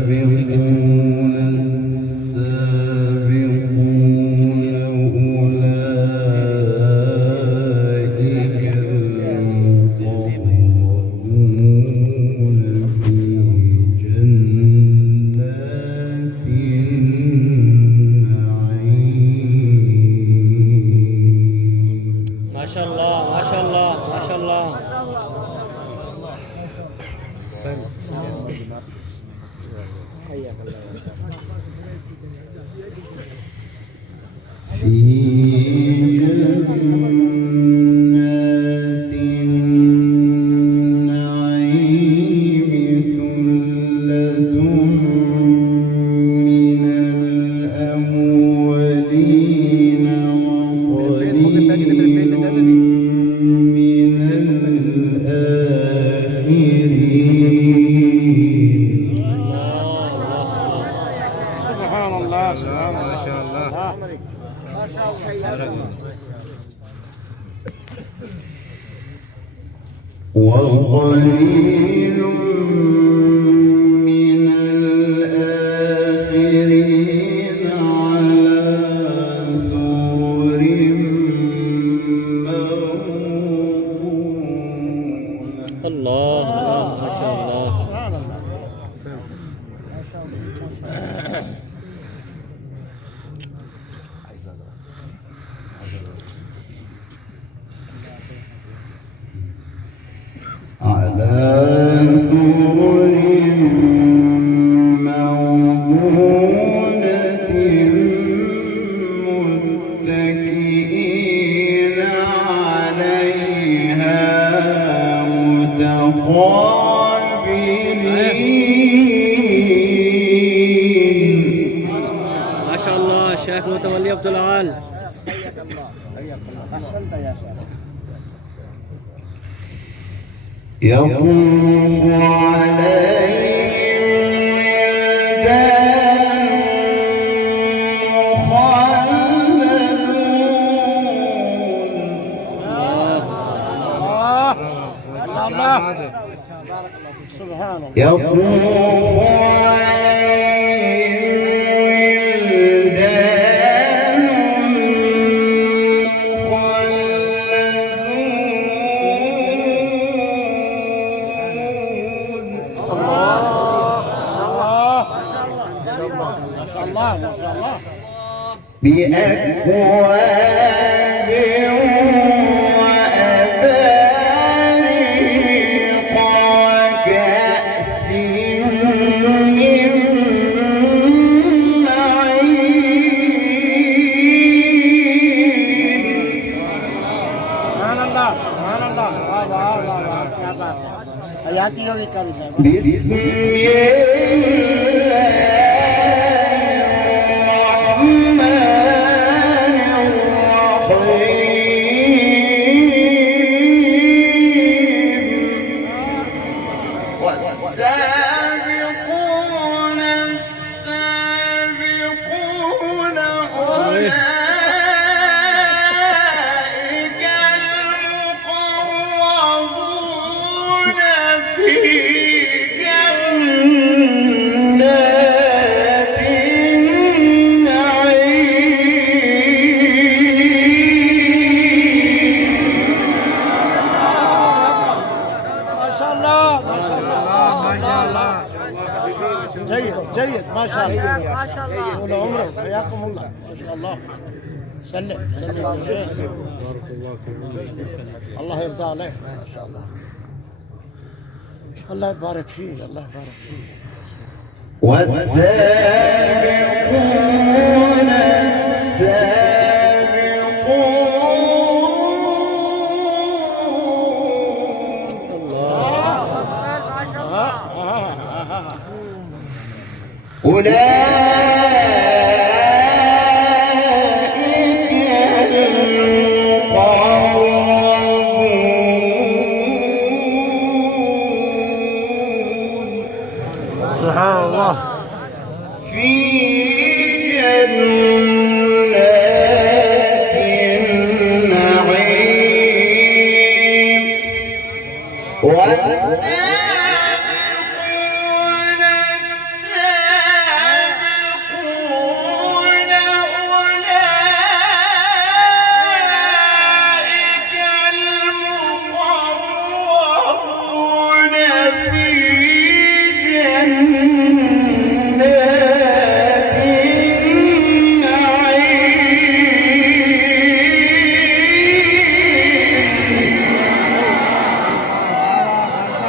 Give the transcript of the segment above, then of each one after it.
والسابقون السابقون أولئك المقربون في جنات النعيم. ما شاء الله ما شاء الله ما شاء الله. في جنات النعيم ثلة من الأولين وقليل من الآخرين. سبحان الله سبحان الله ما شاء الله. وقليل من الآخرين على سرر موضونة. الله ما شاء الله. على سرر موضونة متكئين عليها متقابلين. ما شاء الله الشيخ متولي عبد العال. حياك الله حياك الله احسنت يا شيخ. يطوف عليهم ولدان مخلدون. سبحان الله. يطوف بأكواب وأباريق وكأس من معين. سبحان الله سبحان الله. क्या बात है. हयाती होगी कभी साहब. بسم والسابقون السابقون أولئك المقربون في جنات جيد جيد ما شاء الله ما شاء الله. طول عمرك حياكم الله ما شاء الله. سلم سلم الله يرضى عليك ما شاء الله. الله يبارك فيك الله يبارك فيك. والسابقون أولئك سبحان الله. في جنات النعيم والسابقون السابقون أولئك المقربون في جنات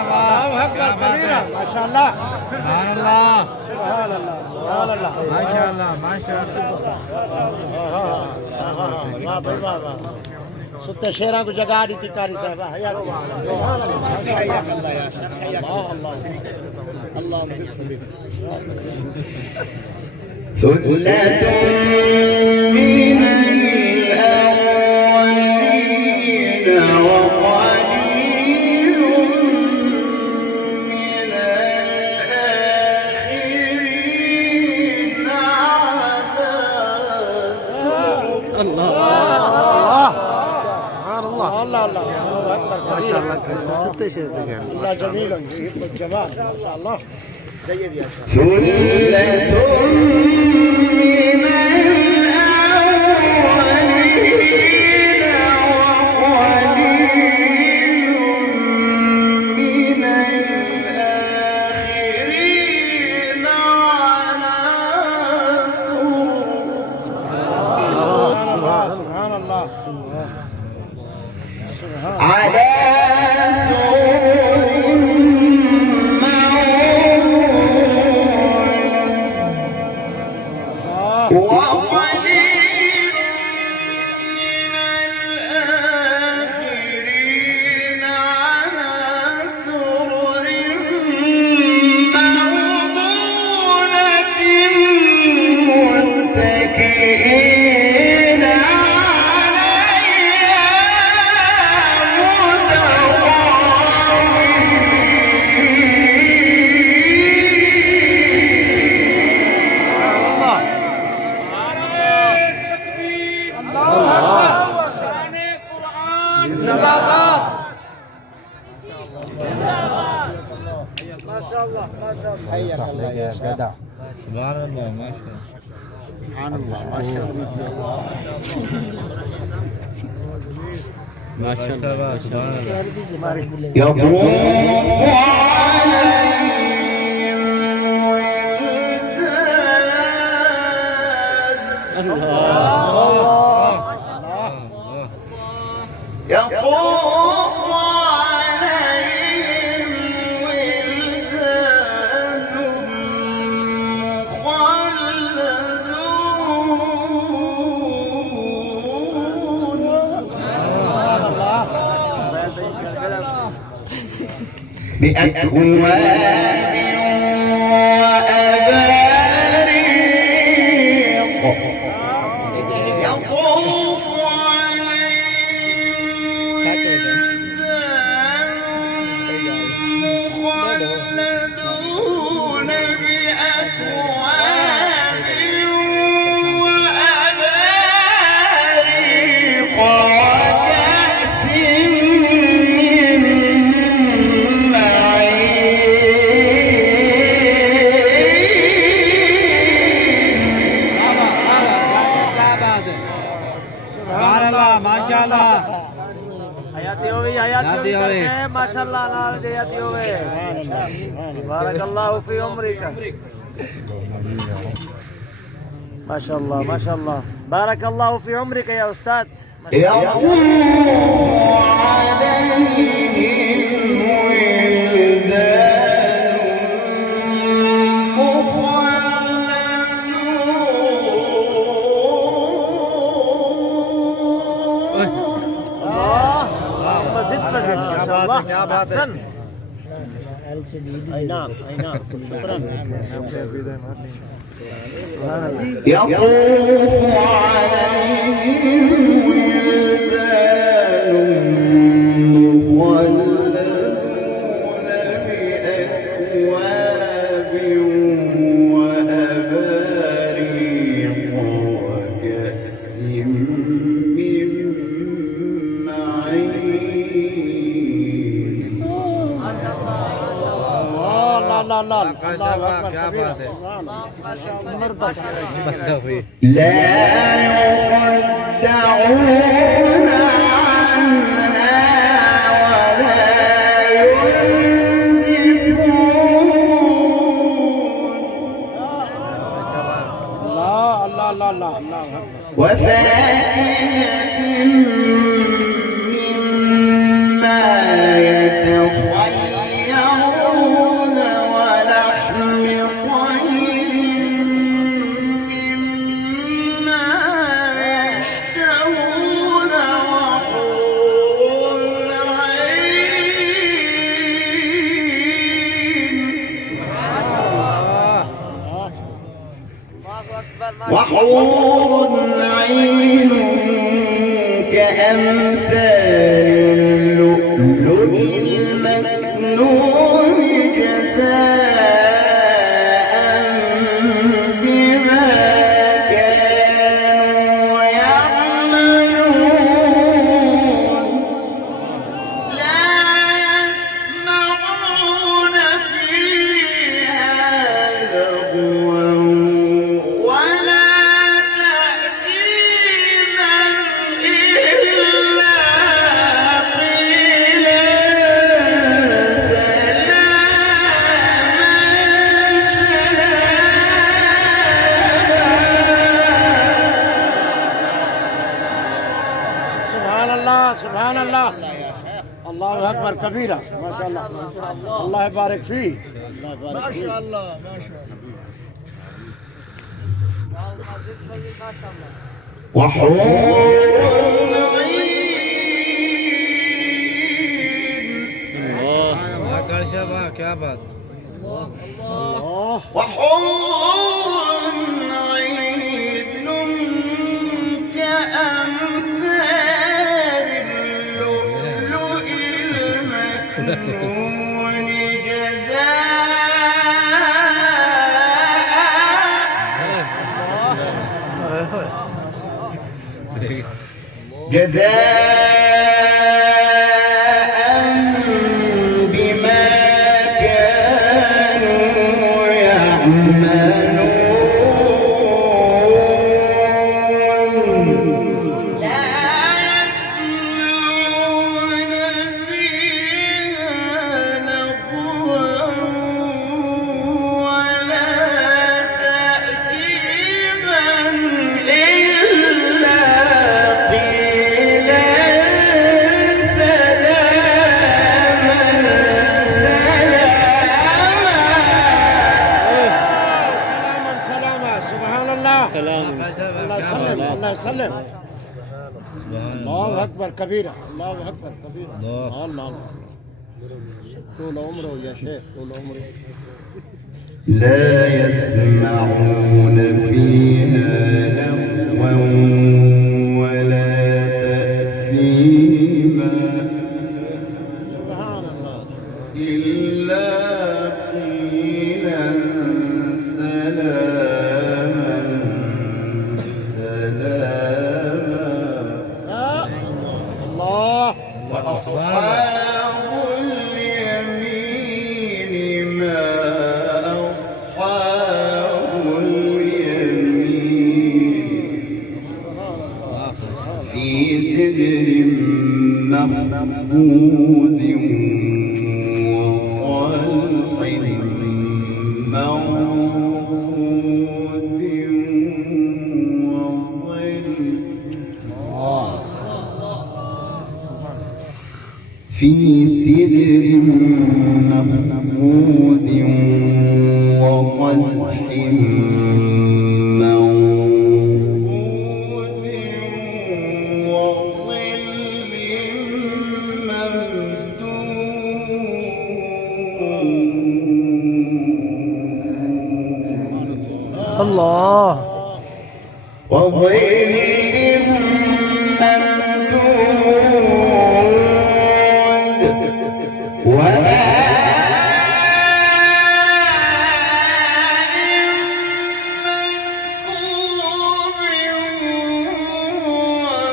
الله أكبر كبيرا. ما شاء الله. سبحان الله. سبحان الله. سبحان الله. ما شاء الله. ما شاء الله. वाह भाई वाह वाह. सुते शेरा को जगा दी थी कारी साहब. हया को. सुभान अल्लाह. अल्लाह अल्लाह. ثلة من الأولين وقليل من الآخرين على سرر. الله سبحان الله. الله الله. أكبر كبيرا. الله جميل يحب الجمال. ما شاء الله. جيد يا شيخ. ثلة من الأولين وقليل من الآخرين على سرر. سبحان الله. على سرر وقليل من الآخرين على سرر موضونة متكئين عليها حياك الله يا جدع. سبحان الله. ما شاء الله. سبحان الله. ما شاء الله. ما شاء الله سبحان الله. يطوف عليهم ولدان يطوف عليهم ولدان مخلدون بأكواب وأباريق يطوف عليهم ولدان مخلدون بأكواب وأباريق وكأس من حياتي ہوئے माशाल्लाह नाल जयती होवे बारकल्लाहु फी उम्रिका माशाल्लाह माशाल्लाह बारकल्लाहु फी उम्रिका या उस्ताद يطوف عليهم ولدان مخلدون मस्जिद मस्जिद माशाल्लाह क्या बात है। अहसन اي نعم اي نعم. شكرا. يطوف عليهم ولدان مخلدون بأكواب الله الله الله أكبر क्या كبيرة. बात है। ما شاء الله مرضى. توفيق لا يصدعون عنها ولا ينزفون الله الله الله الله الله أكبر. وفاكهة مما يتخيرون ولحم طير مما يشتهون وحور العين وحور عين كأمثال اللؤلؤ المكنون جزاء بما كانوا يعملون لا يسمعون فيها لغوا ولا تأثيما إلا قيلا سبحان الله سبحان الله. الله أكبر كبيرة. ما شاء الله. الله يبارك فيه. ما شاء الله ما شاء الله. وحور عين आकाश शबा क्या बात الله. وحور عين كأمثال اللؤلؤ المكنون جزاء بما كانوا يعملون لا يسمعون فيها لغوا ولا تأثيما إلا قيلا سلاما سلاما. سلاما سلاما. سبحان الله. सलाम الله يسلم الله يسلم. الله أكبر كبيرة. الله أكبر كبيرة. الله. الله الله. طول عمره يا شيخ طول عمره. لا يسمعون فيها لغوا ولا تأثيما سبحان الله. إلا قيلا سلاما سلاما. الله. وأصحاب اليمين ما أصحاب اليمين في سدر مخفوض وطلح منضود وظل في سدر مخفوض وطلح منضود وظل ممدود الله. وظل ممدود وماء مسكوب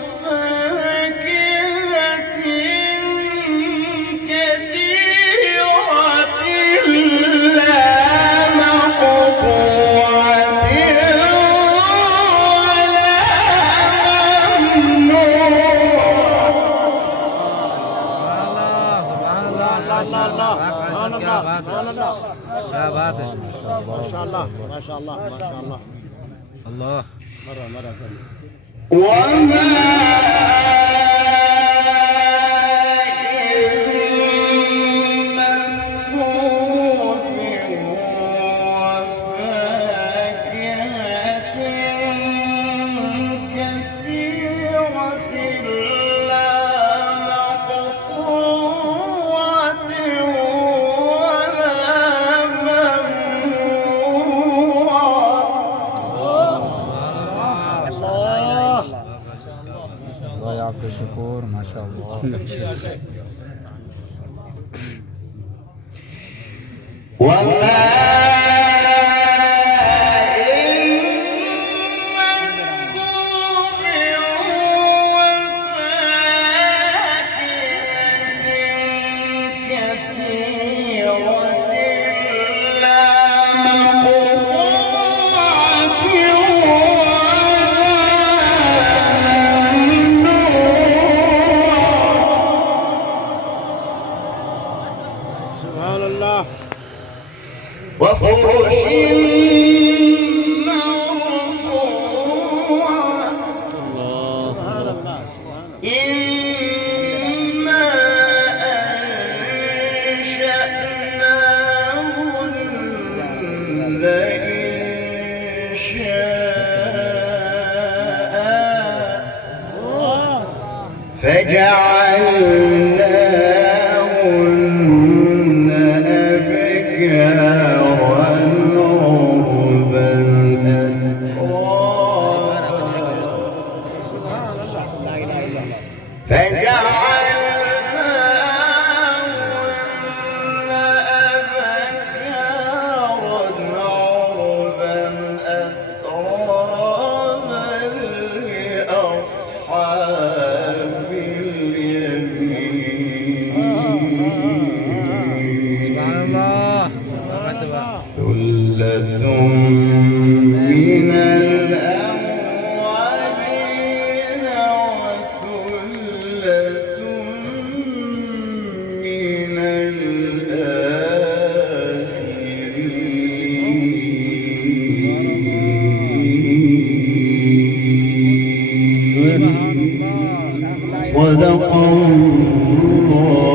وفاكهة كثيرة لا क्या बात है क्या बात है ما شاء الله ما شاء الله ما شاء الله الله مرة ثانية وما الله يعطي شكور ما شاء الله. سبحان الله وفرش سبحان الله إنا أنشأناهن إنشاء فجعلناهن أبكارا عربا أترابا فجعلناهن أبكارا عربا أترابا لأصحاب اليمين سبحان الله ثلة من الأولين وثلة من الآخرين صدق الله